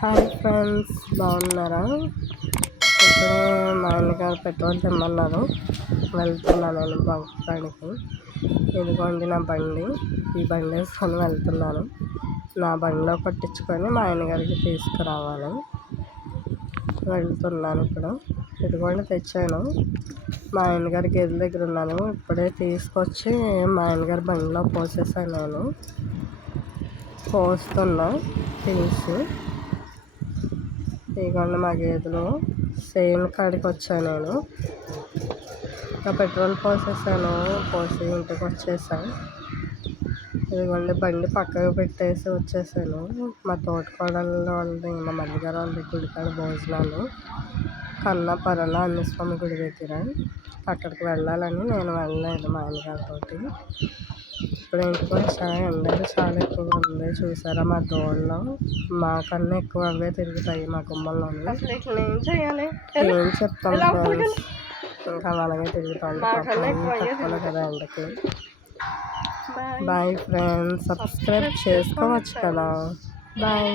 Hi friends, బాగున్నారా? ఇప్పుడే మా ఆయనగారు పెట్రోల్ తెమ్మన్నారు. వెళ్తున్నాను నేను బంక్ కాడికి. ఇదిగోండి నా బండి. ఈ బండి వేసుకొని వెళ్తున్నాను. నా బండిలో పట్టించుకొని మా ఆయనగారికి తీసుకురావాలి. వెళ్తున్నాను ఇప్పుడు. ఇదిగోండి తెచ్చాను. మా ఆయనగారి గేదె దగ్గర ఉన్నాను. ఇప్పుడే తీసుకొచ్చి మా ఆయనగారి బండిలో పోసేసాను. నేను పోస్తున్నా తీసి. ఇదిగోండి మా గేదెలు. సేమ్ కాడికి వచ్చాను నేను. ఇంకా పెట్రోల్ పోసేసాను. పోసి ఇంటికి వచ్చేసాను. ఇదిగోండి బండి పక్కకు పెట్టేసి వచ్చేసాను. మా తోటకోడళ్ళ వాళ్ళది, మా మల్లిగారు వాళ్ళది గుడికాడ భోజనాలు కన్నా పరల అన్నస్వామి గుడి దగ్గర. అక్కడికి వెళ్ళాలని నేను వెళ్ళలేదు మా ఆయనగారితో. ఇప్పుడు ఇంటికి వచ్చా. ఎండలు చాలా ఎక్కువగా ఉంది. చూసారా మా దోళ్ళలో మాకన్నా ఎక్కువ అవే తిరుగుతాయి మా గుమ్మల్లో. ఏం చేయాలి, ఏం చెప్తాను ఫ్రెండ్స్, ఇంకా అలాగే తిరుగుతాను. తప్పదు కదా ఎండకి. బాయ్ ఫ్రెండ్స్, సబ్స్క్రైబ్ చేసుకోవచ్చు కదా. బాయ్.